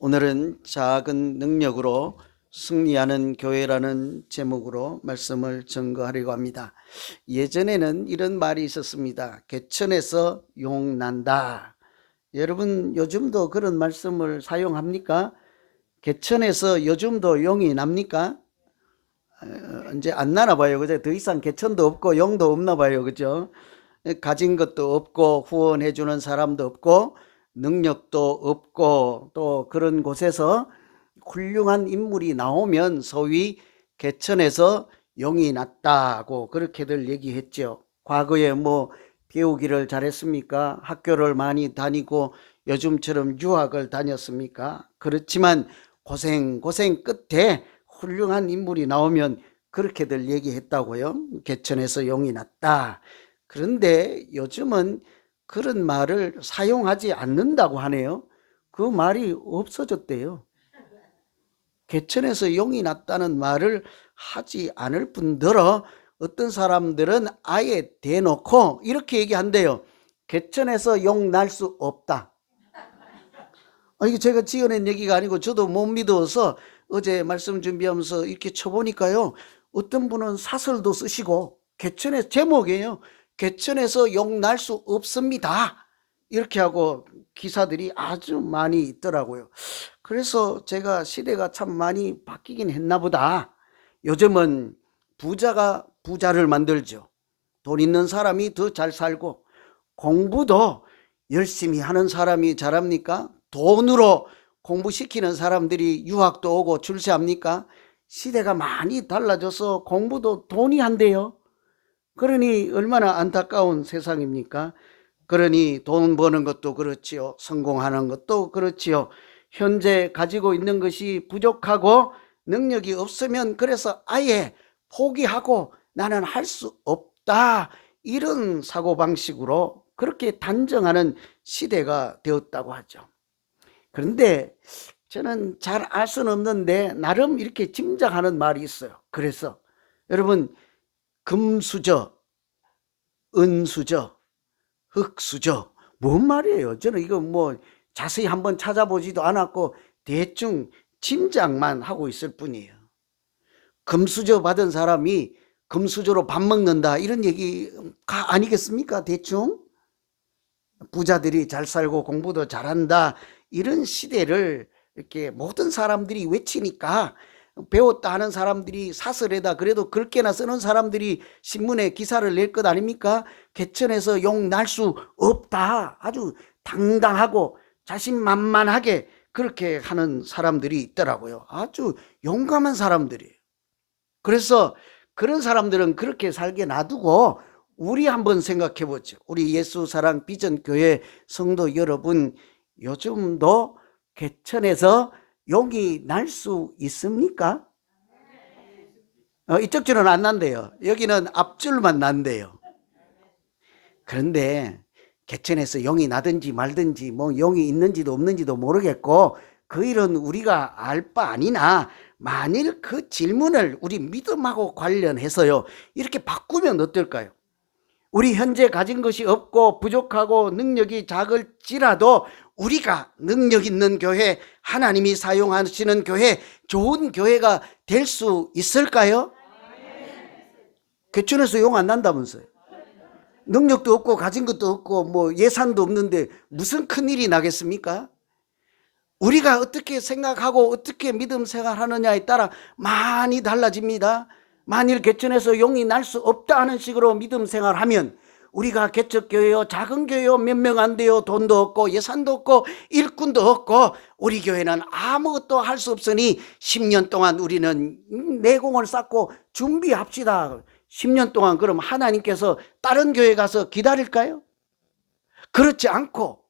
오늘은 작은 능력으로 승리하는 교회라는 제목으로 말씀을 증거하려고 합니다. 예전에는 이런 말이 있었습니다. 개천에서 용 난다. 여러분 요즘도 그런 말씀을 사용합니까? 개천에서 요즘도 용이 납니까? 이제 안 나나 봐요. 그죠? 더 이상 개천도 없고 용도 없나 봐요. 그죠? 가진 것도 없고 후원해 주는 사람도 없고 능력도 없고 또 그런 곳에서 훌륭한 인물이 나오면 소위 개천에서 용이 났다고 그렇게들 얘기했죠. 과거에 뭐 배우기를 잘했습니까? 학교를 많이 다니고 요즘처럼 유학을 다녔습니까? 그렇지만 고생 끝에 훌륭한 인물이 나오면 그렇게들 얘기했다고요. 개천에서 용이 났다. 그런데 요즘은 그런 말을 사용하지 않는다고 하네요. 그 말이 없어졌대요. 개천에서 용이 났다는 말을 하지 않을 뿐더러 어떤 사람들은 아예 대놓고 이렇게 얘기한대요. 개천에서 용 날 수 없다. 이게 제가 지어낸 얘기가 아니고 저도 못 믿어서 어제 말씀 준비하면서 이렇게 쳐보니까요. 어떤 분은 사설도 쓰시고 개천의 제목이에요. 개천에서 용 날 수 없습니다. 이렇게 하고 기사들이 아주 많이 있더라고요. 그래서 제가 시대가 참 많이 바뀌긴 했나 보다. 요즘은 부자가 부자를 만들죠. 돈 있는 사람이 더 잘 살고 공부도 열심히 하는 사람이 잘합니까? 돈으로 공부시키는 사람들이 유학도 오고 출세합니까? 시대가 많이 달라져서 공부도 돈이 한대요. 그러니 얼마나 안타까운 세상입니까? 그러니 돈 버는 것도 그렇지요. 성공하는 것도 그렇지요. 현재 가지고 있는 것이 부족하고 능력이 없으면 그래서 아예 포기하고 나는 할 수 없다. 이런 사고방식으로 그렇게 단정하는 시대가 되었다고 하죠. 그런데 저는 잘 알 수는 없는데 나름 이렇게 짐작하는 말이 있어요. 그래서 여러분 금수저, 은수저, 흑수저 뭔 말이에요? 저는 이거 뭐 자세히 한번 찾아보지도 않았고 대충 짐작만 하고 있을 뿐이에요. 금수저 받은 사람이 금수저로 밥 먹는다 이런 얘기가 아니겠습니까? 대충 부자들이 잘 살고 공부도 잘한다 이런 시대를 이렇게 모든 사람들이 외치니까 배웠다 하는 사람들이 사설에다 그래도 글게나 쓰는 사람들이 신문에 기사를 낼 것 아닙니까? 개천에서 용 날 수 없다. 아주 당당하고 자신만만하게 그렇게 하는 사람들이 있더라고요. 아주 용감한 사람들이에요. 그래서 그런 사람들은 그렇게 살게 놔두고 우리 한번 생각해 보죠. 우리 예수사랑 비전교회 성도 여러분, 요즘도 개천에서 용이 날 수 있습니까? 이쪽 줄은 안 난대요. 여기는 앞줄만 난대요. 그런데 개천에서 용이 나든지 말든지 뭐 용이 있는지도 없는지도 모르겠고 그 일은 우리가 알 바 아니나 만일 그 질문을 우리 믿음하고 관련해서요 이렇게 바꾸면 어떨까요? 우리 현재 가진 것이 없고 부족하고 능력이 작을지라도 우리가 능력 있는 교회, 하나님이 사용하시는 교회, 좋은 교회가 될 수 있을까요? 개천에서 용 안 난다면서요. 능력도 없고 가진 것도 없고 뭐 예산도 없는데 무슨 큰일이 나겠습니까? 우리가 어떻게 생각하고 어떻게 믿음 생활하느냐에 따라 많이 달라집니다. 만일 개천에서 용이 날 수 없다 하는 식으로 믿음 생활하면 우리가 개척교회요 작은 교회요 몇 명 안 돼요. 돈도 없고 예산도 없고 일꾼도 없고 우리 교회는 아무것도 할 수 없으니 10년 동안 우리는 내공을 쌓고 준비합시다. 10년 동안 그럼 하나님께서 다른 교회 가서 기다릴까요? 그렇지 않고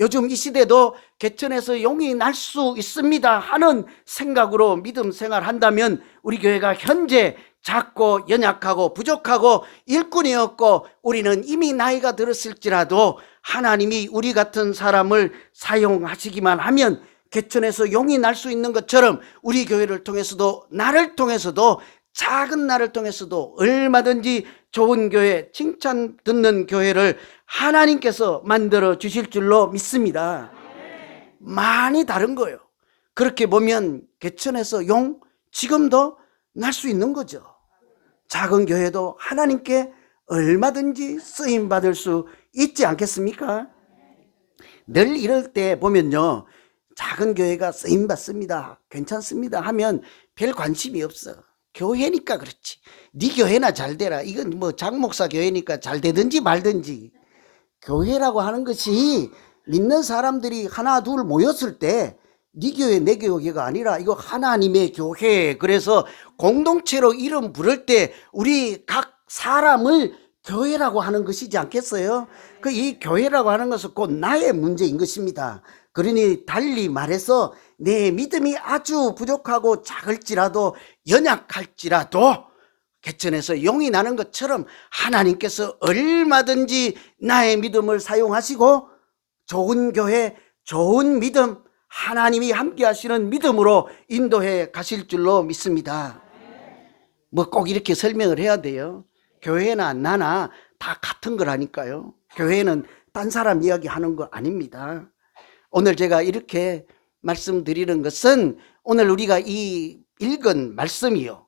요즘 이 시대도 개천에서 용이 날 수 있습니다 하는 생각으로 믿음 생활한다면 우리 교회가 현재 작고 연약하고 부족하고 일꾼이 없고 우리는 이미 나이가 들었을지라도 하나님이 우리 같은 사람을 사용하시기만 하면 개천에서 용이 날 수 있는 것처럼 우리 교회를 통해서도 나를 통해서도 작은 나를 통해서도 얼마든지 좋은 교회, 칭찬 듣는 교회를 하나님께서 만들어 주실 줄로 믿습니다. 많이 다른 거예요. 그렇게 보면 개천에서 용 지금도 날 수 있는 거죠. 작은 교회도 하나님께 얼마든지 쓰임 받을 수 있지 않겠습니까? 늘 이럴 때 보면요, 작은 교회가 쓰임 받습니다, 괜찮습니다 하면 별 관심이 없어. 교회니까 그렇지. 네 교회나 잘 되라. 이건 뭐 장목사 교회니까 잘 되든지 말든지. 교회라고 하는 것이 믿는 사람들이 하나 둘 모였을 때 네 교회 내 교회가 아니라 이거 하나님의 교회. 그래서 공동체로 이름 부를 때 우리 각 사람을 교회라고 하는 것이지 않겠어요? 그 이 교회라고 하는 것은 곧 나의 문제인 것입니다. 그러니 달리 말해서 내 믿음이 아주 부족하고 작을지라도 연약할지라도 개천에서 용이 나는 것처럼 하나님께서 얼마든지 나의 믿음을 사용하시고 좋은 교회, 좋은 믿음, 하나님이 함께 하시는 믿음으로 인도해 가실 줄로 믿습니다. 뭐 꼭 이렇게 설명을 해야 돼요. 교회나 나나 다 같은 거라니까요. 교회는 딴 사람 이야기하는 거 아닙니다. 오늘 제가 이렇게 말씀드리는 것은 오늘 우리가 이 읽은 말씀이요,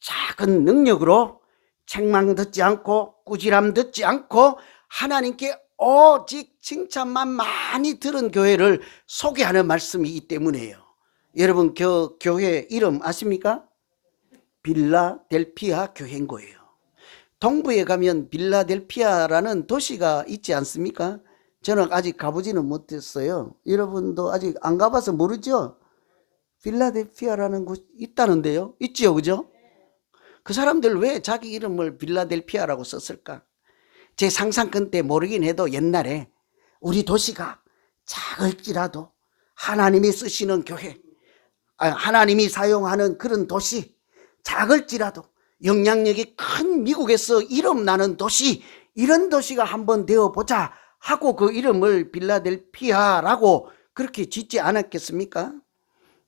작은 능력으로 책망 듣지 않고 꾸지람 듣지 않고 하나님께 오직 칭찬만 많이 들은 교회를 소개하는 말씀이기 때문에요. 여러분 교회 이름 아십니까? 빌라델피아 교회인 거예요. 동부에 가면 빌라델피아라는 도시가 있지 않습니까? 저는 아직 가보지는 못했어요. 여러분도 아직 안 가봐서 모르죠? 빌라델피아라는 곳이 있다는데요. 있지요, 그죠? 그 사람들 왜 자기 이름을 빌라델피아라고 썼을까? 제 상상 끝에 모르긴 해도 옛날에 우리 도시가 작을지라도 하나님이 쓰시는 교회, 하나님이 사용하는 그런 도시, 작을지라도 영향력이 큰 미국에서 이름 나는 도시, 이런 도시가 한번 되어보자 하고 그 이름을 빌라델피아라고 그렇게 짓지 않았겠습니까?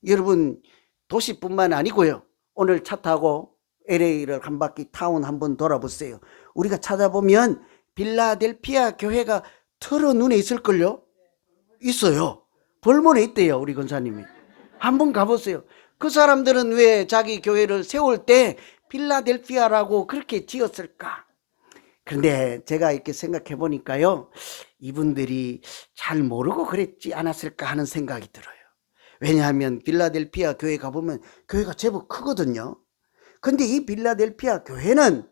여러분, 도시뿐만 아니고요, 오늘 차 타고 LA를 한 바퀴 타운 한번 돌아보세요. 우리가 찾아보면 빌라델피아 교회가 털어 눈에 있을걸요? 있어요. 벌몬에 있대요, 우리 권사님이. 한번 가보세요. 그 사람들은 왜 자기 교회를 세울 때 빌라델피아라고 그렇게 지었을까? 그런데 제가 이렇게 생각해 보니까요, 이분들이 잘 모르고 그랬지 않았을까 하는 생각이 들어요. 왜냐하면 빌라델피아 교회 가보면 교회가 제법 크거든요. 근데 이 빌라델피아 교회는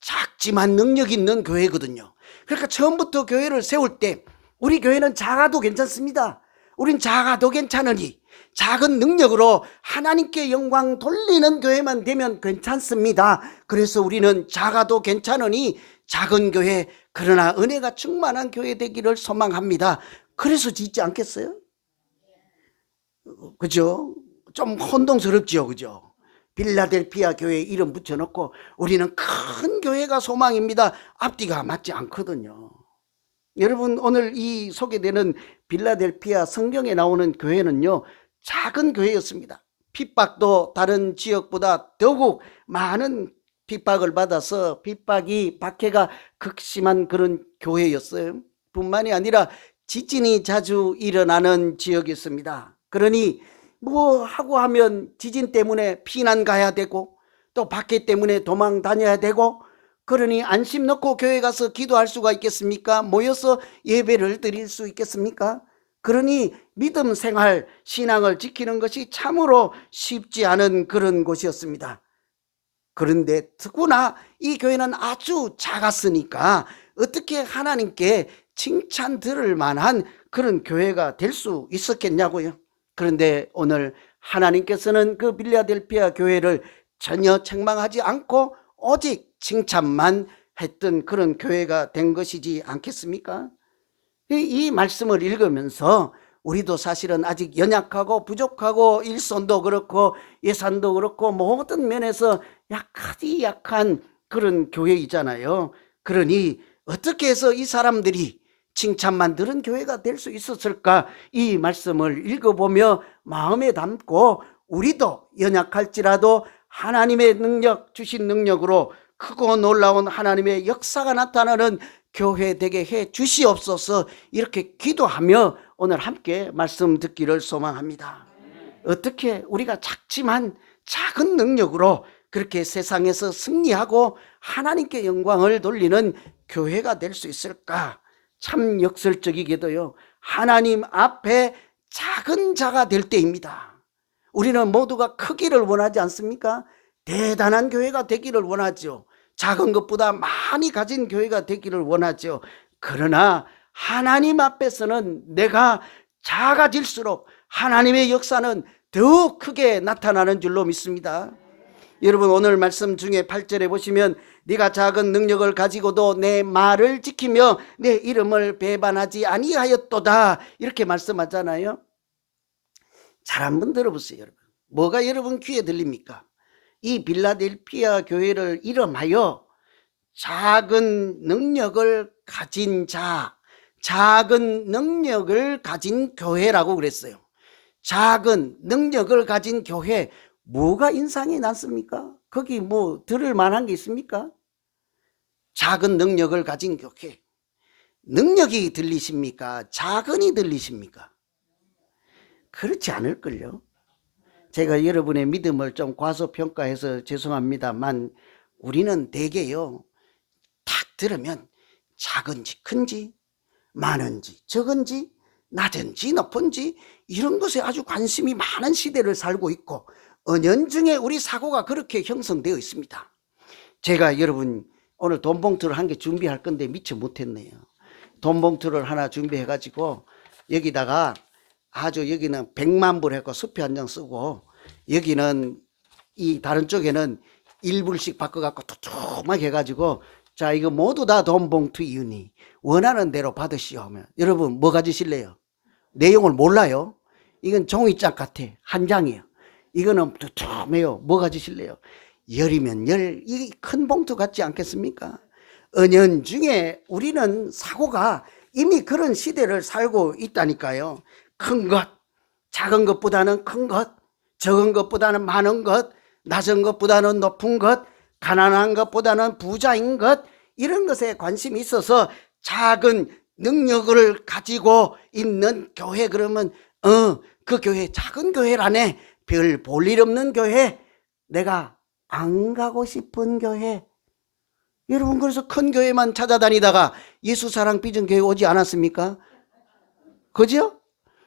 작지만 능력 있는 교회거든요. 그러니까 처음부터 교회를 세울 때 우리 교회는 작아도 괜찮습니다. 우린 작아도 괜찮으니 작은 능력으로 하나님께 영광 돌리는 교회만 되면 괜찮습니다. 그래서 우리는 작아도 괜찮으니 작은 교회, 그러나 은혜가 충만한 교회 되기를 소망합니다. 그래서 짓지 않겠어요? 그죠? 좀 혼동스럽죠, 그죠? 빌라델피아 교회 이름 붙여놓고 우리는 큰 교회가 소망입니다. 앞뒤가 맞지 않거든요. 여러분, 오늘 이 소개되는 빌라델피아 성경에 나오는 교회는요, 작은 교회였습니다. 핍박도 다른 지역보다 더욱 많은 핍박을 받아서 핍박이 박해가 극심한 그런 교회였어요. 뿐만이 아니라 지진이 자주 일어나는 지역이었습니다. 그러니 뭐 하고 하면 지진 때문에 피난 가야 되고 또 박해 때문에 도망 다녀야 되고, 그러니 안심 놓고 교회 가서 기도할 수가 있겠습니까? 모여서 예배를 드릴 수 있겠습니까? 그러니 믿음 생활, 신앙을 지키는 것이 참으로 쉽지 않은 그런 곳이었습니다. 그런데 특히나 이 교회는 아주 작았으니까 어떻게 하나님께 칭찬 들을 만한 그런 교회가 될 수 있었겠냐고요. 그런데 오늘 하나님께서는 그 빌라델피아 교회를 전혀 책망하지 않고 오직 칭찬만 했던 그런 교회가 된 것이지 않겠습니까? 이 말씀을 읽으면서 우리도 사실은 아직 연약하고 부족하고 일손도 그렇고 예산도 그렇고 모든 면에서 약한 그런 교회이잖아요. 그러니 어떻게 해서 이 사람들이 칭찬만 들은 교회가 될 수 있었을까? 이 말씀을 읽어보며 마음에 담고 우리도 연약할지라도 하나님의 능력, 주신 능력으로 크고 놀라운 하나님의 역사가 나타나는 교회 되게 해 주시옵소서, 이렇게 기도하며 오늘 함께 말씀 듣기를 소망합니다. 어떻게 우리가 작지만 작은 능력으로 그렇게 세상에서 승리하고 하나님께 영광을 돌리는 교회가 될 수 있을까? 참 역설적이게도요, 하나님 앞에 작은 자가 될 때입니다. 우리는 모두가 크기를 원하지 않습니까? 대단한 교회가 되기를 원하죠. 작은 것보다 많이 가진 교회가 되기를 원하죠. 그러나 하나님 앞에서는 내가 작아질수록 하나님의 역사는 더욱 크게 나타나는 줄로 믿습니다. 여러분, 오늘 말씀 중에 8절에 보시면 네가 작은 능력을 가지고도 내 말을 지키며 내 이름을 배반하지 아니하였도다, 이렇게 말씀하잖아요. 잘 한번 들어보세요. 여러분, 뭐가 여러분 귀에 들립니까? 이 빌라델피아 교회를 이름하여 작은 능력을 가진 자, 작은 능력을 가진 교회라고 그랬어요. 작은 능력을 가진 교회, 뭐가 인상이 났습니까? 거기 뭐 들을 만한 게 있습니까? 작은 능력을 가진 교회. 능력이 들리십니까? 작은이 들리십니까? 그렇지 않을걸요. 제가 여러분의 믿음을 좀 과소평가해서 죄송합니다만 우리는 대개요, 딱 들으면 작은지 큰지 많은지 적은지 낮은지 높은지 이런 것에 아주 관심이 많은 시대를 살고 있고 은연중에 우리 사고가 그렇게 형성되어 있습니다. 제가 여러분 오늘 돈 봉투를 한 개 준비할 건데 미처 못했네요. 돈 봉투를 하나 준비해 가지고 여기다가 아주 여기는 100만 불 했고 수표 한 장 쓰고 여기는 이 다른 쪽에는 1불씩 바꿔갖고 두툼하게 해가지고 자 이거 모두 다 돈 봉투 이윤이 원하는 대로 받으시오 하면 여러분 뭐 가지실래요? 내용을 몰라요. 이건 종이짝 같아. 한 장이에요. 이거는 두툼해요. 뭐 가지실래요? 열이면 열, 이 큰 봉투 같지 않겠습니까? 은연중에 우리는 사고가 이미 그런 시대를 살고 있다니까요. 큰 것, 작은 것보다는 큰 것, 적은 것보다는 많은 것, 낮은 것보다는 높은 것, 가난한 것보다는 부자인 것, 이런 것에 관심이 있어서 작은 능력을 가지고 있는 교회, 그러면 그 교회 작은 교회라네. 별 볼 일 없는 교회, 내가 안 가고 싶은 교회. 여러분, 그래서 큰 교회만 찾아다니다가 예수 사랑 빚은 교회 오지 않았습니까? 그죠?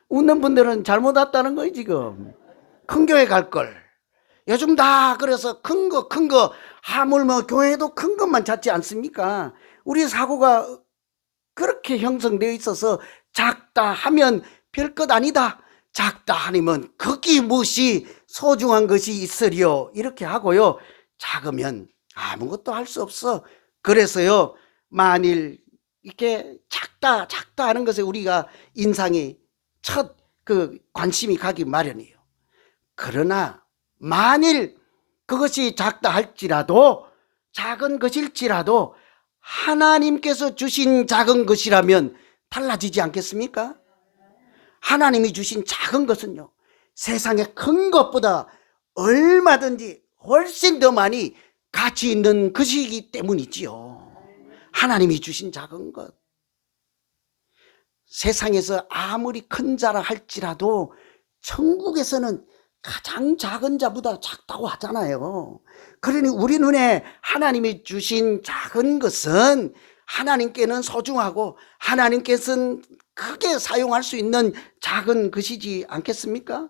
웃는 분들은 잘못 왔다는 거예요. 지금 큰 교회 갈걸. 요즘 다 그래서 큰 거 하물며 교회도 큰 것만 찾지 않습니까? 우리 사고가 그렇게 형성되어 있어서 작다 하면 별것 아니다, 작다 하면 거기 무엇이 소중한 것이 있으리요, 이렇게 하고요. 작으면 아무것도 할 수 없어. 그래서요, 만일 이렇게 작다 하는 것에 우리가 인상이 첫 그 관심이 가기 마련이에요. 그러나 만일 그것이 작다 할지라도, 작은 것일지라도 하나님께서 주신 작은 것이라면 달라지지 않겠습니까? 하나님이 주신 작은 것은요, 세상의 큰 것보다 얼마든지 훨씬 더 많이 가치 있는 것이기 때문이지요. 하나님이 주신 작은 것. 세상에서 아무리 큰 자라 할지라도 천국에서는 가장 작은 자보다 작다고 하잖아요. 그러니 우리 눈에 하나님이 주신 작은 것은 하나님께는 소중하고 하나님께서는 크게 사용할 수 있는 작은 것이지 않겠습니까?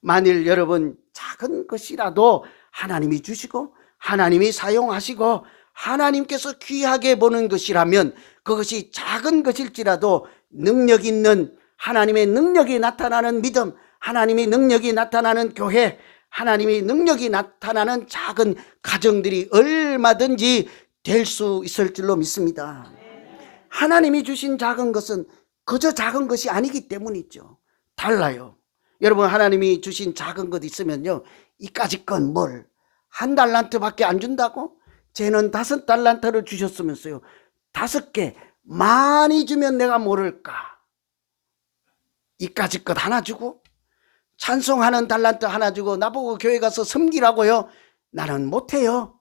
만일 여러분 작은 것이라도 하나님이 주시고 하나님이 사용하시고 하나님께서 귀하게 보는 것이라면 그것이 작은 것일지라도 능력 있는, 하나님의 능력이 나타나는 믿음, 하나님의 능력이 나타나는 교회, 하나님의 능력이 나타나는 작은 가정들이 얼마든지 될 수 있을 줄로 믿습니다. 하나님이 주신 작은 것은 그저 작은 것이 아니기 때문이죠. 달라요. 여러분, 하나님이 주신 작은 것 있으면요, 이까짓 건 뭘, 1달란트밖에 안 준다고? 쟤는 5달란트를 주셨으면서요, 5개 많이 주면 내가 모를까? 이까짓 것 하나 주고 찬송하는 달란트 하나 주고 나보고 교회 가서 섬기라고요? 나는 못해요.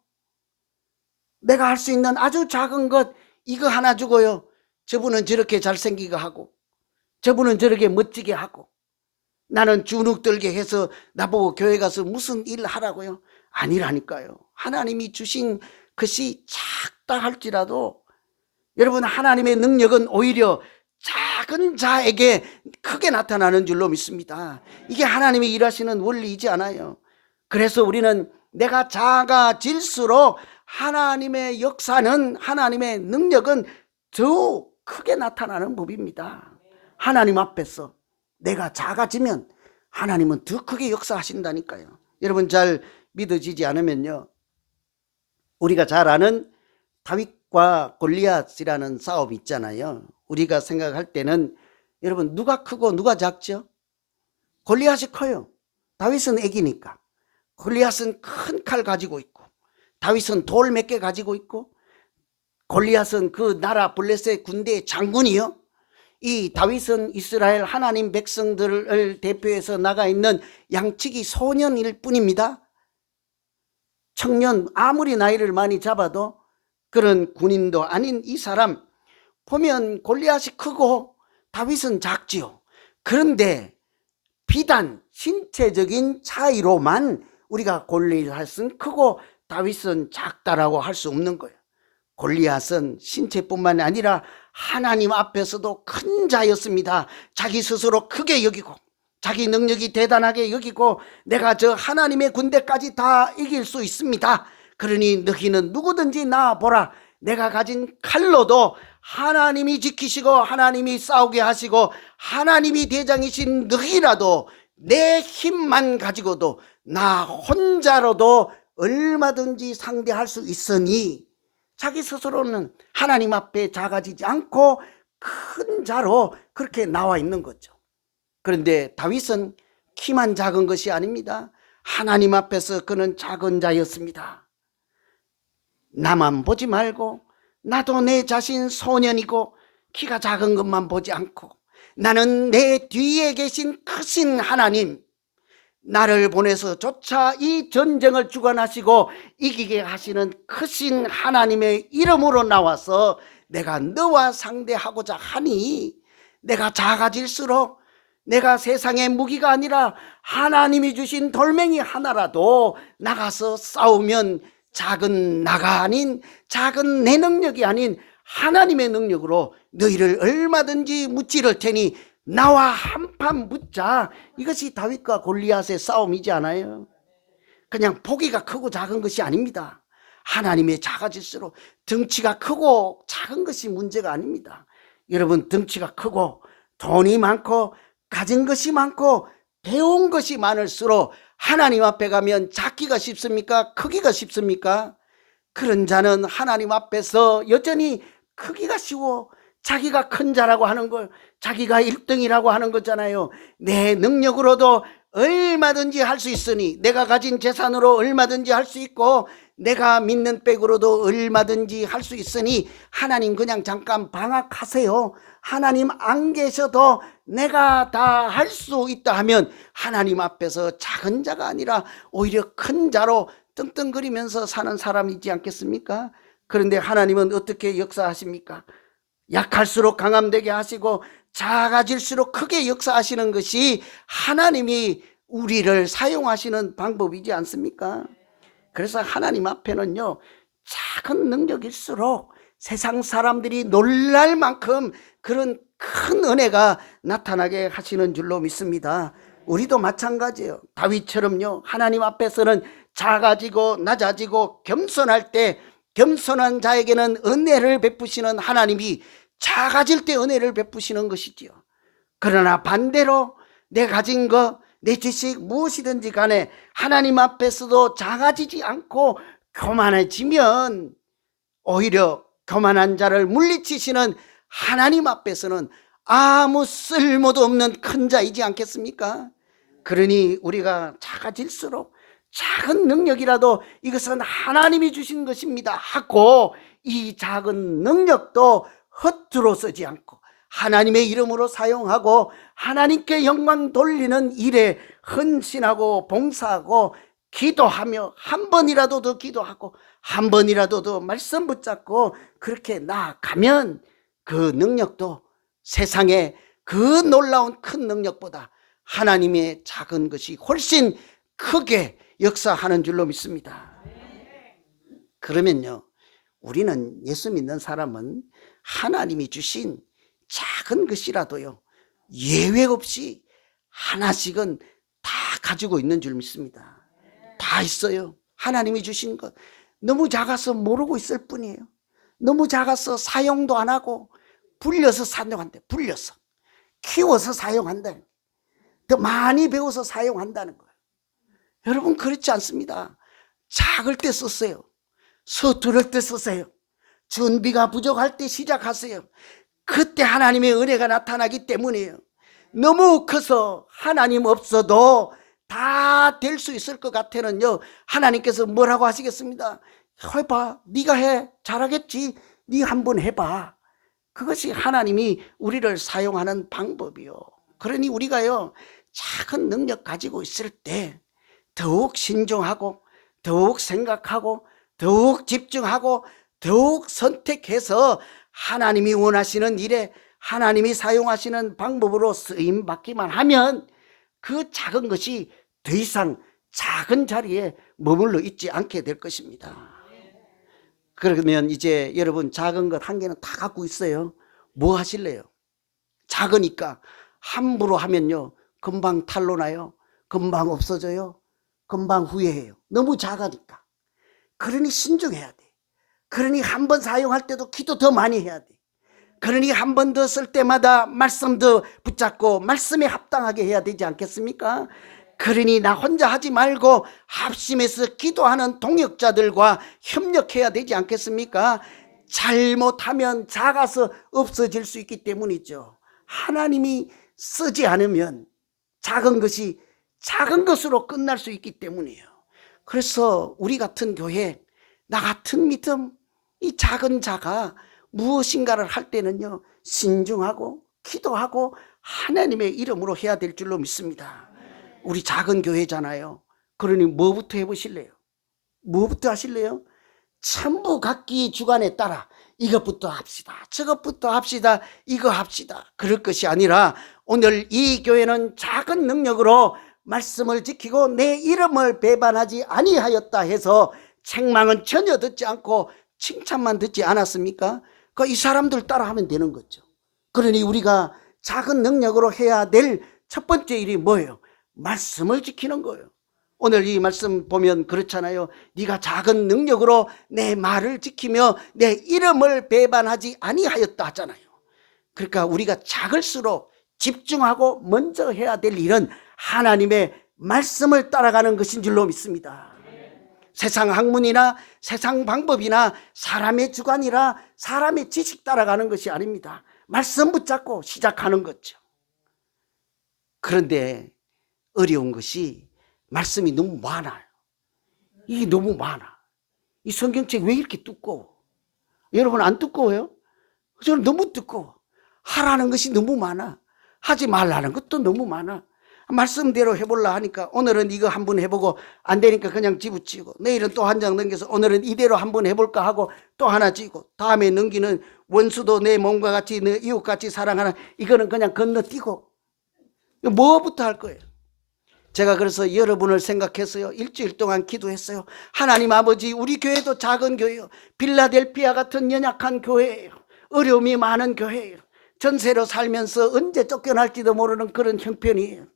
내가 할 수 있는 아주 작은 것 이거 하나 주고요, 저분은 저렇게 잘생기게 하고 저분은 저렇게 멋지게 하고 나는 주눅 들게 해서 나보고 교회 가서 무슨 일 하라고요? 아니라니까요. 하나님이 주신 것이 작다 할지라도 여러분, 하나님의 능력은 오히려 작은 자에게 크게 나타나는 줄로 믿습니다. 이게 하나님이 일하시는 원리이지 않아요. 그래서 우리는 내가 작아질수록 하나님의 역사는, 하나님의 능력은 더욱 크게 나타나는 법입니다. 하나님 앞에서 내가 작아지면 하나님은 더 크게 역사하신다니까요. 여러분, 잘 믿어지지 않으면요, 우리가 잘 아는 다윗과 골리앗이라는 싸움이 있잖아요. 우리가 생각할 때는 여러분, 누가 크고 누가 작죠? 골리앗이 커요. 다윗은 애기니까. 골리앗은 큰 칼 가지고 있고, 다윗은 돌 몇 개 가지고 있고, 골리앗은 그 나라 블레셋 군대의 장군이요. 이 다윗은 이스라엘 하나님 백성들을 대표해서 나가 있는 양치기 소년일 뿐입니다. 청년, 아무리 나이를 많이 잡아도 그런 군인도 아닌 이 사람 보면 골리앗이 크고 다윗은 작지요. 그런데 비단 신체적인 차이로만 우리가 골리앗은 크고 다윗은 작다라고 할 수 없는 거예요. 골리앗은 신체뿐만 아니라 하나님 앞에서도 큰 자였습니다. 자기 스스로 크게 여기고 자기 능력이 대단하게 여기고 내가 저 하나님의 군대까지 다 이길 수 있습니다. 그러니 너희는 누구든지 나와보라. 내가 가진 칼로도 하나님이 지키시고 하나님이 싸우게 하시고 하나님이 대장이신 너희라도 내 힘만 가지고도 나 혼자로도 얼마든지 상대할 수 있으니, 자기 스스로는 하나님 앞에 작아지지 않고 큰 자로 그렇게 나와 있는 거죠. 그런데 다윗은 키만 작은 것이 아닙니다. 하나님 앞에서 그는 작은 자였습니다. 나만 보지 말고 나도 내 자신 소년이고 키가 작은 것만 보지 않고 나는 내 뒤에 계신 크신 하나님, 나를 보내서 조차 이 전쟁을 주관하시고 이기게 하시는 크신 하나님의 이름으로 나와서 내가 너와 상대하고자 하니, 내가 작아질수록 내가 세상의 무기가 아니라 하나님이 주신 돌멩이 하나라도 나가서 싸우면 작은 나가 아닌, 작은 내 능력이 아닌 하나님의 능력으로 너희를 얼마든지 무찌를 테니 나와 한판 붙자. 이것이 다윗과 골리앗의 싸움이지 않아요? 그냥 보기가 크고 작은 것이 아닙니다. 하나님의 작아질수록 덩치가 크고 작은 것이 문제가 아닙니다. 여러분, 덩치가 크고 돈이 많고 가진 것이 많고 배운 것이 많을수록 하나님 앞에 가면 작기가 쉽습니까? 크기가 쉽습니까? 그런 자는 하나님 앞에서 여전히 크기가 쉬워. 자기가 큰 자라고 하는 걸, 자기가 1등이라고 하는 거잖아요. 내 능력으로도 얼마든지 할 수 있으니, 내가 가진 재산으로 얼마든지 할 수 있고 내가 믿는 백으로도 얼마든지 할 수 있으니 하나님 그냥 잠깐 방학하세요. 하나님 안 계셔도 내가 다 할 수 있다 하면 하나님 앞에서 작은 자가 아니라 오히려 큰 자로 떵떵거리면서 사는 사람이지 않겠습니까? 그런데 하나님은 어떻게 역사하십니까? 약할수록 강함되게 하시고 작아질수록 크게 역사하시는 것이 하나님이 우리를 사용하시는 방법이지 않습니까? 그래서 하나님 앞에는요, 작은 능력일수록 세상 사람들이 놀랄 만큼 그런 큰 은혜가 나타나게 하시는 줄로 믿습니다. 우리도 마찬가지예요. 다윗처럼요, 하나님 앞에서는 작아지고 낮아지고 겸손할 때 겸손한 자에게는 은혜를 베푸시는 하나님이 작아질 때 은혜를 베푸시는 것이지요. 그러나 반대로 내 가진 것, 내 지식 무엇이든지 간에 하나님 앞에서도 작아지지 않고 교만해지면 오히려 교만한 자를 물리치시는 하나님 앞에서는 아무 쓸모도 없는 큰 자이지 않겠습니까? 그러니 우리가 작아질수록 작은 능력이라도 이것은 하나님이 주신 것입니다 하고 이 작은 능력도 허투루 쓰지 않고 하나님의 이름으로 사용하고 하나님께 영광 돌리는 일에 헌신하고 봉사하고 기도하며 한 번이라도 더 기도하고 한 번이라도 더 말씀 붙잡고 그렇게 나아가면 그 능력도 세상에 그 놀라운 큰 능력보다 하나님의 작은 것이 훨씬 크게 역사하는 줄로 믿습니다. 그러면요, 우리는 예수 믿는 사람은 하나님이 주신 작은 것이라도요, 예외 없이 하나씩은 다 가지고 있는 줄 믿습니다. 다 있어요. 하나님이 주신 것. 너무 작아서 모르고 있을 뿐이에요. 너무 작아서 사용도 안 하고 불려서 사용한대. 불려서 키워서 사용한다. 더 많이 배워서 사용한다는 거예요. 여러분, 그렇지 않습니다. 작을 때 쓰세요. 서투를 때 쓰세요. 준비가 부족할 때 시작하세요. 그때 하나님의 은혜가 나타나기 때문이에요. 너무 커서 하나님 없어도 다 될 수 있을 것 같아는요, 하나님께서 뭐라고 하시겠습니다? 해봐. 네가 해. 잘하겠지. 네 한번 해봐. 그것이 하나님이 우리를 사용하는 방법이요. 그러니 우리가요, 작은 능력 가지고 있을 때 더욱 신중하고 더욱 생각하고 더욱 집중하고 더욱 선택해서 하나님이 원하시는 일에 하나님이 사용하시는 방법으로 쓰임받기만 하면 그 작은 것이 더 이상 작은 자리에 머물러 있지 않게 될 것입니다. 그러면 이제 여러분, 작은 것 한 개는 다 갖고 있어요. 뭐 하실래요? 작으니까 함부로 하면요, 금방 탈로 나요. 금방 없어져요. 금방 후회해요. 너무 작으니까. 그러니 신중해야 돼. 그러니 한 번 사용할 때도 기도 더 많이 해야 돼. 그러니 한 번 더 쓸 때마다 말씀 더 붙잡고 말씀에 합당하게 해야 되지 않겠습니까? 그러니 나 혼자 하지 말고 합심해서 기도하는 동역자들과 협력해야 되지 않겠습니까? 잘못하면 작아서 없어질 수 있기 때문이죠. 하나님이 쓰지 않으면 작은 것이 작은 것으로 끝날 수 있기 때문이에요. 그래서 우리 같은 교회, 나 같은 믿음, 이 작은 자가 무엇인가를 할 때는요, 신중하고 기도하고 하나님의 이름으로 해야 될 줄로 믿습니다. 우리 작은 교회잖아요. 그러니 뭐부터 해보실래요? 뭐부터 하실래요? 전부 각기 주관에 따라 이것부터 합시다, 저것부터 합시다, 이거 합시다, 그럴 것이 아니라 오늘 이 교회는 작은 능력으로 말씀을 지키고 내 이름을 배반하지 아니하였다 해서 책망은 전혀 듣지 않고 칭찬만 듣지 않았습니까? 이 사람들 따라하면 되는 거죠. 그러니 우리가 작은 능력으로 해야 될 첫 번째 일이 뭐예요? 말씀을 지키는 거예요. 오늘 이 말씀 보면 그렇잖아요. 네가 작은 능력으로 내 말을 지키며 내 이름을 배반하지 아니하였다 하잖아요. 그러니까 우리가 작을수록 집중하고 먼저 해야 될 일은 하나님의 말씀을 따라가는 것인 줄로 믿습니다. 세상 학문이나 세상 방법이나 사람의 주관이나 사람의 지식 따라가는 것이 아닙니다. 말씀 붙잡고 시작하는 거죠. 그런데 어려운 것이 말씀이 너무 많아요. 이게 너무 많아. 이 성경책 왜 이렇게 두꺼워? 여러분, 안 두꺼워요? 저는 너무 두꺼워. 하라는 것이 너무 많아. 하지 말라는 것도 너무 많아. 말씀대로 해보려 하니까 오늘은 이거 한번 해보고 안 되니까 그냥 집어치우고, 내일은 또 한 장 넘겨서 오늘은 이대로 한번 해볼까 하고 또 하나 지고, 다음에 넘기는 원수도 내 몸과 같이 내 이웃같이 사랑하는, 이거는 그냥 건너뛰고, 뭐부터 할 거예요? 제가 그래서 여러분을 생각해서요, 일주일 동안 기도했어요. 하나님 아버지, 우리 교회도 작은 교회예요. 빌라델피아 같은 연약한 교회예요. 어려움이 많은 교회예요. 전세로 살면서 언제 쫓겨날지도 모르는 그런 형편이에요.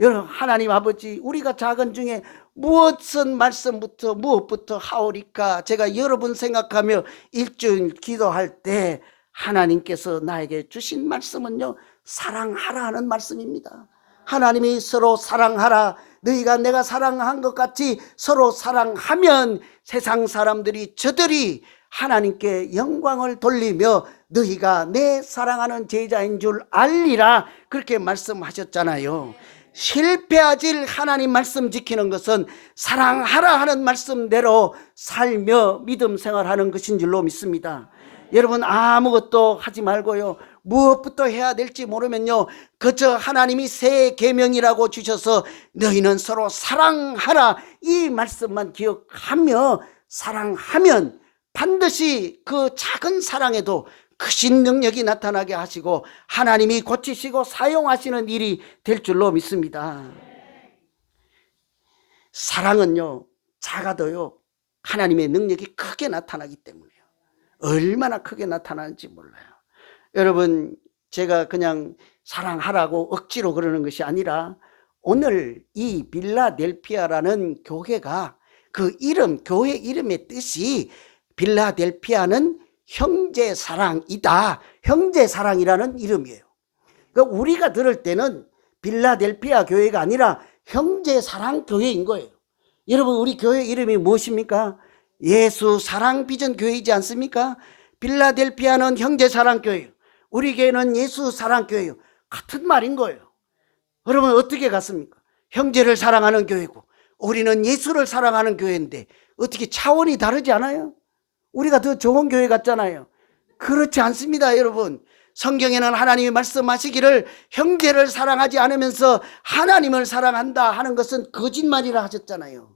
여러분, 하나님 아버지, 우리가 작은 중에 무엇은 말씀부터 무엇부터 하오리까? 제가 여러분 생각하며 일주일 기도할 때 하나님께서 나에게 주신 말씀은요, 사랑하라 하는 말씀입니다. 하나님이 서로 사랑하라, 너희가 내가 사랑한 것 같이 서로 사랑하면 세상 사람들이 저들이 하나님께 영광을 돌리며 너희가 내 사랑하는 제자인 줄 알리라, 그렇게 말씀하셨잖아요. 실패하질 하나님 말씀 지키는 것은 사랑하라 하는 말씀대로 살며 믿음 생활하는 것인 줄로 믿습니다. 여러분, 아무것도 하지 말고요, 무엇부터 해야 될지 모르면요, 그저 하나님이 새 계명이라고 주셔서 너희는 서로 사랑하라, 이 말씀만 기억하며 사랑하면 반드시 그 작은 사랑에도 크신 능력이 나타나게 하시고 하나님이 고치시고 사용하시는 일이 될 줄로 믿습니다. 사랑은요, 작아도요 하나님의 능력이 크게 나타나기 때문에요. 얼마나 크게 나타나는지 몰라요. 여러분, 제가 그냥 사랑하라고 억지로 그러는 것이 아니라 오늘 이 빌라델피아라는 교회가 그 이름, 교회 이름의 뜻이 빌라델피아는 형제사랑이다, 형제사랑이라는 이름이에요. 그러니까 우리가 들을 때는 빌라델피아 교회가 아니라 형제사랑교회인 거예요. 여러분, 우리 교회 이름이 무엇입니까? 예수 사랑 비전 교회이지 않습니까? 빌라델피아는 형제사랑교회예요. 우리 교회는 예수 사랑교회예요. 같은 말인 거예요. 여러분, 어떻게 같습니까? 형제를 사랑하는 교회고 우리는 예수를 사랑하는 교회인데 어떻게 차원이 다르지 않아요? 우리가 더 좋은 교회 같잖아요. 그렇지 않습니다, 여러분. 성경에는 하나님이 말씀하시기를 형제를 사랑하지 않으면서 하나님을 사랑한다 하는 것은 거짓말이라 하셨잖아요.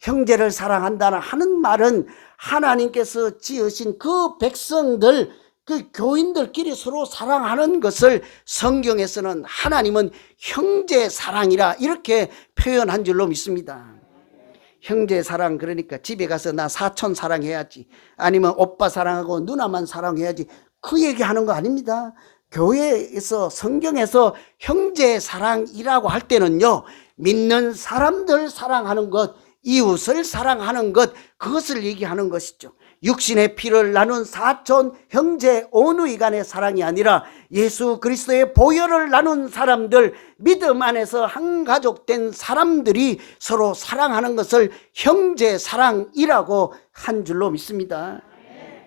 형제를 사랑한다는 하는 말은 하나님께서 지으신 그 백성들, 그 교인들끼리 서로 사랑하는 것을 성경에서는 하나님은 형제 사랑이라 이렇게 표현한 줄로 믿습니다. 형제 사랑, 그러니까 집에 가서 나 사촌 사랑해야지, 아니면 오빠 사랑하고 누나만 사랑해야지, 그 얘기하는 거 아닙니다. 교회에서, 성경에서 형제 사랑이라고 할 때는요, 믿는 사람들 사랑하는 것, 이웃을 사랑하는 것, 그것을 얘기하는 것이죠. 육신의 피를 나눈 사촌, 형제, 오누이 간의 사랑이 아니라 예수 그리스도의 보혈을 나눈 사람들, 믿음 안에서 한 가족 된 사람들이 서로 사랑하는 것을 형제 사랑이라고 한 줄로 믿습니다.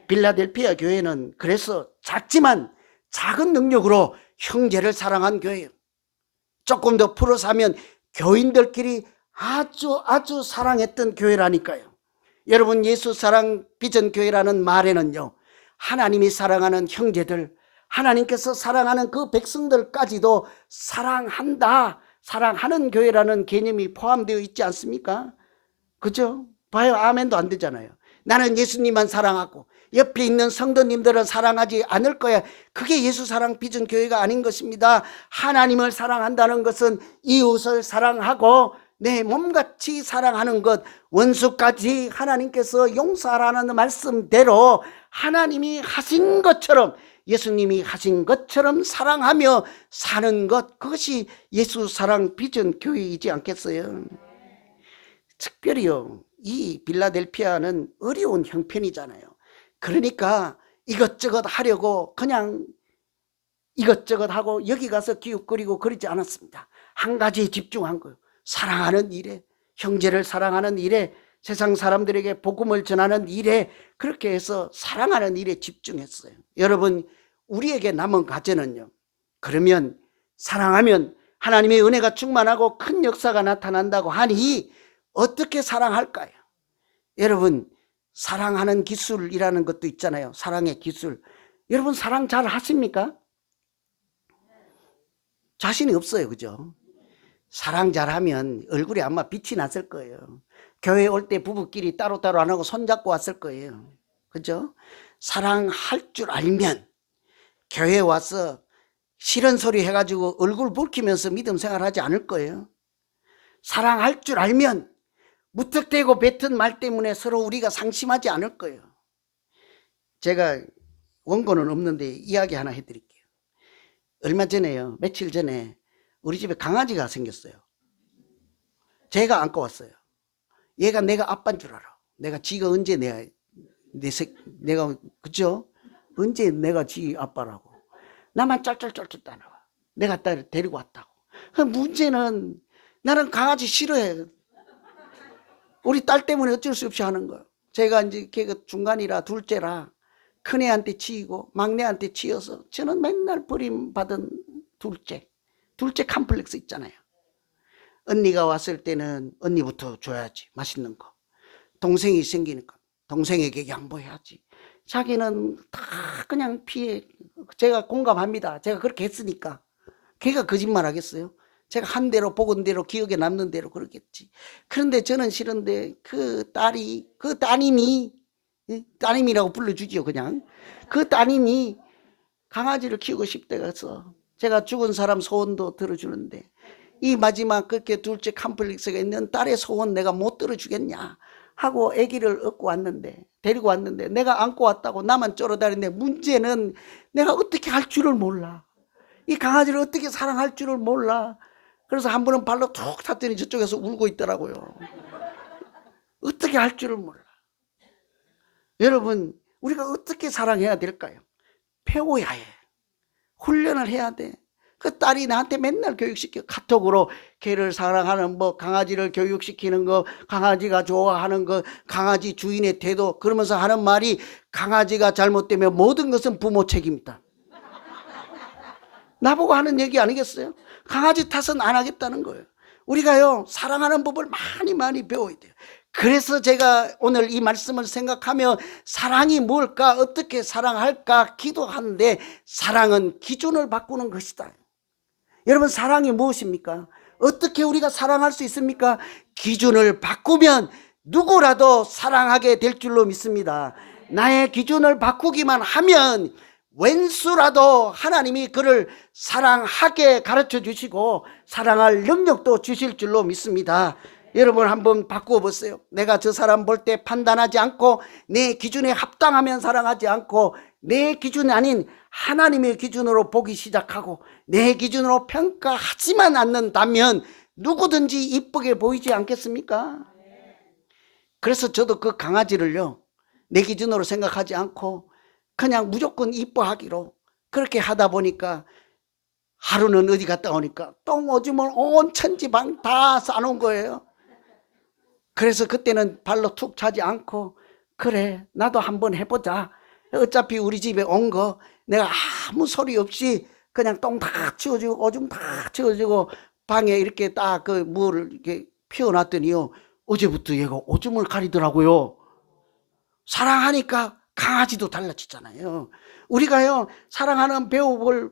빌라델피아 교회는 그래서 작지만 작은 능력으로 형제를 사랑한 교회예요. 조금 더 풀어서 하면 교인들끼리 아주 사랑했던 교회라니까요. 여러분, 예수 사랑 비전 교회라는 말에는요, 하나님이 사랑하는 형제들, 하나님께서 사랑하는 그 백성들까지도 사랑한다, 사랑하는 교회라는 개념이 포함되어 있지 않습니까? 그죠? 봐요, 아멘도 안 되잖아요. 나는 예수님만 사랑하고 옆에 있는 성도님들은 사랑하지 않을 거야. 그게 예수 사랑 비전 교회가 아닌 것입니다. 하나님을 사랑한다는 것은 이웃을 사랑하고 내 몸같이 사랑하는 것, 원수까지 하나님께서 용서하라는 말씀대로 하나님이 하신 것처럼, 예수님이 하신 것처럼 사랑하며 사는 것, 그것이 예수 사랑 비전 교회이지 않겠어요? 특별히요, 이 빌라델피아는 어려운 형편이잖아요. 그러니까 이것저것 하려고 그냥 이것저것 하고 여기 가서 기웃거리고 그러지 않았습니다. 한 가지에 집중한 거예요. 사랑하는 일에, 형제를 사랑하는 일에, 세상 사람들에게 복음을 전하는 일에, 그렇게 해서 사랑하는 일에 집중했어요. 여러분, 우리에게 남은 과제는요, 그러면 사랑하면 하나님의 은혜가 충만하고 큰 역사가 나타난다고 하니 어떻게 사랑할까요? 여러분, 사랑하는 기술이라는 것도 있잖아요. 사랑의 기술. 여러분, 사랑 잘 하십니까? 자신이 없어요, 그죠? 사랑 잘하면 얼굴에 아마 빛이 났을 거예요. 교회 올 때 부부끼리 따로따로 안 하고 손잡고 왔을 거예요. 그죠? 사랑할 줄 알면 교회 와서 싫은 소리 해가지고 얼굴 붉히면서 믿음 생활하지 않을 거예요. 사랑할 줄 알면 무턱대고 뱉은 말 때문에 서로 우리가 상심하지 않을 거예요. 제가 원고는 없는데 이야기 하나 해드릴게요. 얼마 전에요, 며칠 전에 우리 집에 강아지가 생겼어요. 제가 안고 왔어요. 얘가 내가 아빠인 줄 알아. 지가 언제 내가 그죠? 언제 내가 지 아빠라고. 나만 쩔쩔쩔쩔 따라와. 내가 딸을 데리고 왔다고. 그 문제는 나는 강아지 싫어해. 우리 딸 때문에 어쩔 수 없이 하는 거예요. 제가 이제 걔가 중간이라 둘째라 큰애한테 치이고 막내한테 치여서 저는 맨날 버림받은 둘째 컴플렉스 있잖아요. 언니가 왔을 때는 언니부터 줘야지, 맛있는 거. 동생이 생기니까 동생에게 양보해야지. 자기는 다 그냥 피해. 제가 공감합니다. 제가 그렇게 했으니까. 걔가 거짓말 하겠어요? 제가 한 대로 복은 대로 기억에 남는 대로 그러겠지. 그런데 저는 싫은데 그 따님이, 따님이라고 불러주지요, 그냥. 그 따님이 강아지를 키우고 싶대서 제가 죽은 사람 소원도 들어주는데 이 마지막 그렇게 둘째 컴플렉스가 있는 딸의 소원 내가 못 들어주겠냐 하고 아기를 데리고 왔는데 내가 안고 왔다고 나만 쫄아다니는데 문제는 내가 어떻게 할 줄을 몰라. 이 강아지를 어떻게 사랑할 줄을 몰라. 그래서 한 번은 발로 툭 찼더니 저쪽에서 울고 있더라고요. 어떻게 할 줄을 몰라. 여러분, 우리가 어떻게 사랑해야 될까요? 배워야 해. 훈련을 해야 돼. 그 딸이 나한테 맨날 교육시켜. 카톡으로 개를 사랑하는 강아지를 교육시키는 거, 강아지가 좋아하는 거, 강아지 주인의 태도, 그러면서 하는 말이 강아지가 잘못되면 모든 것은 부모 책임이다. 나보고 하는 얘기 아니겠어요? 강아지 탓은 안 하겠다는 거예요. 우리가요, 사랑하는 법을 많이 배워야 돼요. 그래서 제가 오늘 이 말씀을 생각하며 사랑이 뭘까, 어떻게 사랑할까 기도하는데, 사랑은 기준을 바꾸는 것이다. 여러분, 사랑이 무엇입니까? 어떻게 우리가 사랑할 수 있습니까? 기준을 바꾸면 누구라도 사랑하게 될 줄로 믿습니다. 나의 기준을 바꾸기만 하면 웬수라도 하나님이 그를 사랑하게 가르쳐 주시고 사랑할 능력도 주실 줄로 믿습니다. 여러분, 한번 바꾸어 보세요. 내가 저 사람 볼 때 판단하지 않고 내 기준에 합당하면 사랑하지 않고 내 기준이 아닌 하나님의 기준으로 보기 시작하고 내 기준으로 평가하지만 않는다면 누구든지 이쁘게 보이지 않겠습니까? 그래서 저도 그 강아지를요, 내 기준으로 생각하지 않고 그냥 무조건 이뻐하기로 그렇게 하다 보니까 하루는 어디 갔다 오니까 똥 오줌을 온 천지방 다 싸놓은 거예요. 그래서 그때는 발로 툭 차지 않고 그래, 나도 한번 해보자. 어차피 우리 집에 온 거 내가 아무 소리 없이 그냥 똥 다 치워주고 오줌 다 치워주고 방에 이렇게 딱 그 물을 이렇게 피워놨더니요, 어제부터 얘가 오줌을 가리더라고요. 사랑하니까 강아지도 달라지잖아요. 우리가요, 사랑하는 배우를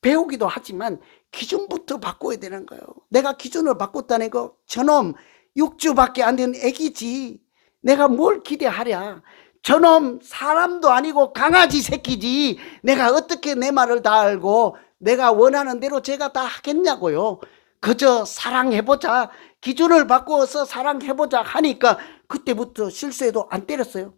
배우기도 하지만 기준부터 바꿔야 되는 거예요. 내가 기준을 바꿨다는 거, 저놈 6주밖에 안 된 애기지 내가 뭘 기대하랴. 저놈 사람도 아니고 강아지 새끼지 내가 어떻게 내 말을 다 알고 내가 원하는 대로 제가 다 하겠냐고요. 그저 사랑해보자, 기준을 바꾸어서 사랑해보자 하니까 그때부터 실수해도 안 때렸어요.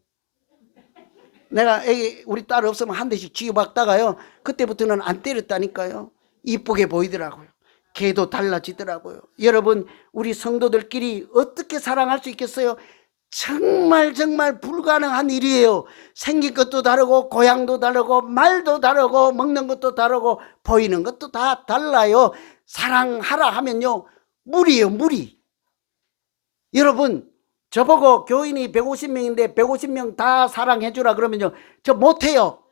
내가 우리 딸 없으면 한 대씩 쥐어박다가요, 그때부터는 안 때렸다니까요. 이쁘게 보이더라고요. 걔도 달라지더라고요. 여러분, 우리 성도들끼리 어떻게 사랑할 수 있겠어요? 정말 불가능한 일이에요. 생긴 것도 다르고 고향도 다르고 말도 다르고 먹는 것도 다르고 보이는 것도 다 달라요. 사랑하라 하면요, 무리예요, 무리. 여러분, 저보고 교인이 150명인데 150명 다 사랑해 주라 그러면요, 저 못해요.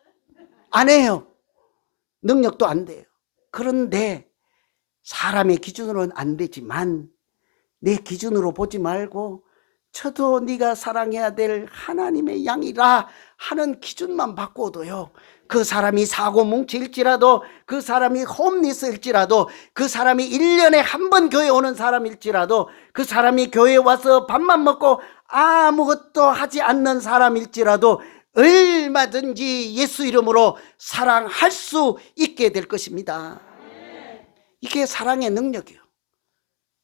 안 해요. 능력도 안 돼요. 그런데 사람의 기준으로는 안 되지만 내 기준으로 보지 말고 저도 네가 사랑해야 될 하나님의 양이라 하는 기준만 바꿔도요, 그 사람이 사고뭉치일지라도, 그 사람이 홈리스일지라도, 그 사람이 1년에 한 번 교회 오는 사람일지라도, 그 사람이 교회에 와서 밥만 먹고 아무것도 하지 않는 사람일지라도 얼마든지 예수 이름으로 사랑할 수 있게 될 것입니다. 이게 사랑의 능력이에요.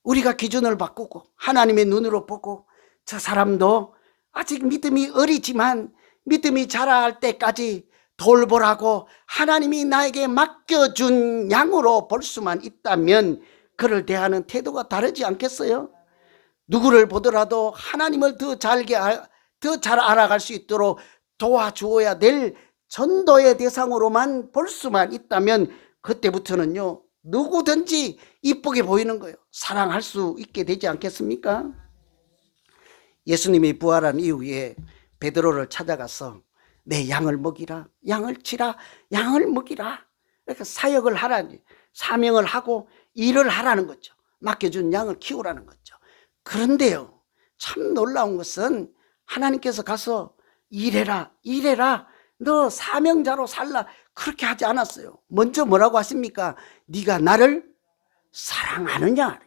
우리가 기준을 바꾸고 하나님의 눈으로 보고 저 사람도 아직 믿음이 어리지만 믿음이 자랄 때까지 돌보라고 하나님이 나에게 맡겨준 양으로 볼 수만 있다면 그를 대하는 태도가 다르지 않겠어요? 누구를 보더라도 하나님을 더 잘 알아갈 수 있도록 도와주어야 될 전도의 대상으로만 볼 수만 있다면 그때부터는요, 누구든지 이쁘게 보이는 거예요. 사랑할 수 있게 되지 않겠습니까? 예수님이 부활한 이후에 베드로를 찾아가서 내 양을 먹이라, 양을 치라, 양을 먹이라. 그러니까 사역을 하라니, 사명을 하고 일을 하라는 거죠. 맡겨준 양을 키우라는 거죠. 그런데요, 참 놀라운 것은 하나님께서 가서 일해라, 너 사명자로 살라, 그렇게 하지 않았어요. 먼저 뭐라고 하십니까? 네가 나를 사랑하느냐.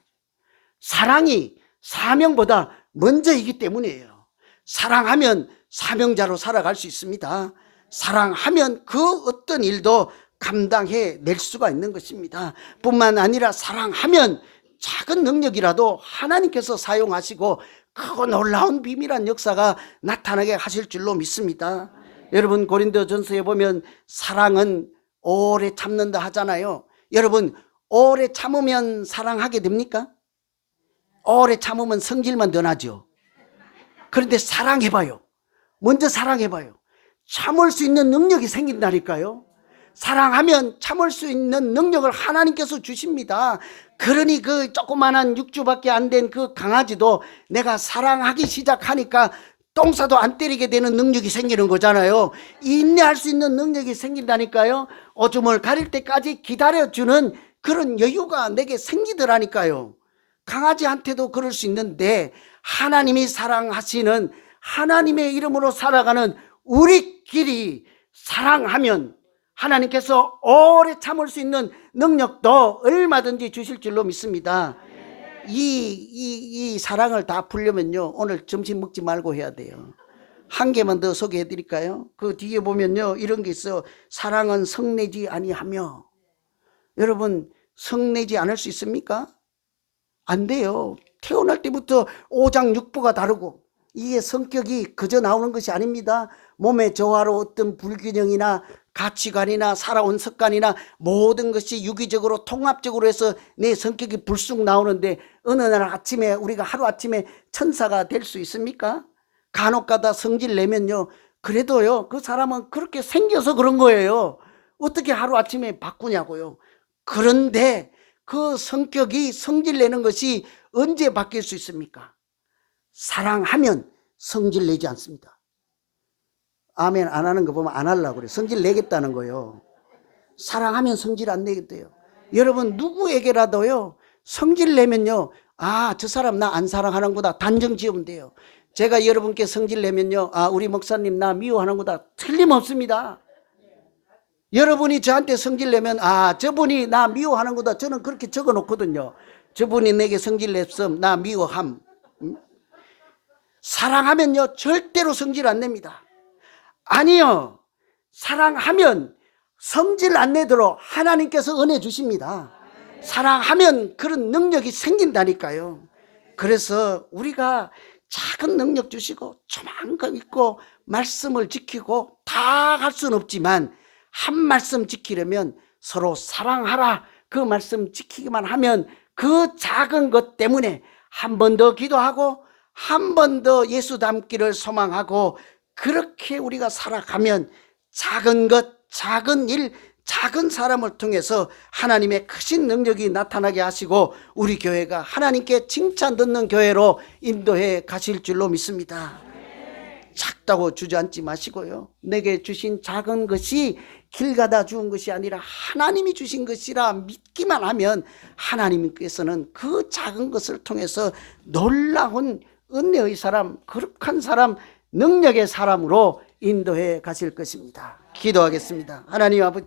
사랑이 사명보다 먼저이기 때문이에요. 사랑하면 사명자로 살아갈 수 있습니다. 사랑하면 그 어떤 일도 감당해 낼 수가 있는 것입니다. 뿐만 아니라 사랑하면 작은 능력이라도 하나님께서 사용하시고 크고 놀라운 비밀한 역사가 나타나게 하실 줄로 믿습니다. 여러분, 고린도전서에 보면 사랑은 오래 참는다 하잖아요. 여러분, 오래 참으면 사랑하게 됩니까? 오래 참으면 성질만 더 나죠. 그런데 사랑해봐요. 먼저 사랑해봐요. 참을 수 있는 능력이 생긴다니까요. 사랑하면 참을 수 있는 능력을 하나님께서 주십니다. 그러니 그 조그만한 6주밖에 안 된 그 강아지도 내가 사랑하기 시작하니까 똥싸도 안 때리게 되는 능력이 생기는 거잖아요. 인내할 수 있는 능력이 생긴다니까요. 오줌을 가릴 때까지 기다려주는 그런 여유가 내게 생기더라니까요. 강아지한테도 그럴 수 있는데 하나님이 사랑하시는 하나님의 이름으로 살아가는 우리끼리 사랑하면 하나님께서 오래 참을 수 있는 능력도 얼마든지 주실 줄로 믿습니다. 이 사랑을 다 풀려면요, 오늘 점심 먹지 말고 해야 돼요. 한 개만 더 소개해 드릴까요? 그 뒤에 보면요, 이런 게 있어요. 사랑은 성내지 아니하며. 여러분, 성내지 않을 수 있습니까? 안 돼요. 태어날 때부터 오장육부가 다르고 이게 성격이 그저 나오는 것이 아닙니다. 몸의 저하로 어떤 불균형이나 가치관이나 살아온 습관이나 모든 것이 유기적으로 통합적으로 해서 내 성격이 불쑥 나오는데 어느 날 아침에 우리가 하루아침에 천사가 될 수 있습니까? 간혹가다 성질 내면요, 그래도요, 그 사람은 그렇게 생겨서 그런 거예요. 어떻게 하루아침에 바꾸냐고요. 그런데 그 성격이 성질 내는 것이 언제 바뀔 수 있습니까? 사랑하면 성질 내지 않습니다. 아멘 안 하는 거 보면 안 하려고 그래요. 성질 내겠다는 거요. 사랑하면 성질 안 내겠대요. 여러분, 누구에게라도요, 성질 내면요, 아, 저 사람 나 안 사랑하는구나 단정 지으면 돼요. 제가 여러분께 성질 내면요, 아, 우리 목사님 나 미워하는구나 틀림없습니다. 여러분이 저한테 성질 내면 아, 저분이 나 미워하는구나 저는 그렇게 적어 놓거든요. 저분이 내게 성질 냈음 나 미워함. 사랑하면요 절대로 성질 안 냅니다. 아니요, 사랑하면 성질 안 내도록 하나님께서 은혜 주십니다. 사랑하면 그런 능력이 생긴다니까요. 그래서 우리가 작은 능력 주시고 조만간 있고 말씀을 지키고 다 할 수는 없지만 한 말씀 지키려면 서로 사랑하라 그 말씀 지키기만 하면 그 작은 것 때문에 한 번 더 기도하고 한 번 더 예수 닮기를 소망하고 그렇게 우리가 살아가면 작은 것, 작은 일, 작은 사람을 통해서 하나님의 크신 능력이 나타나게 하시고 우리 교회가 하나님께 칭찬 듣는 교회로 인도해 가실 줄로 믿습니다. 작다고 주저앉지 마시고요. 내게 주신 작은 것이 길 가다 주은 것이 아니라 하나님이 주신 것이라 믿기만 하면 하나님께서는 그 작은 것을 통해서 놀라운 은혜의 사람, 거룩한 사람, 능력의 사람으로 인도해 가실 것입니다. 기도하겠습니다. 하나님 아버지,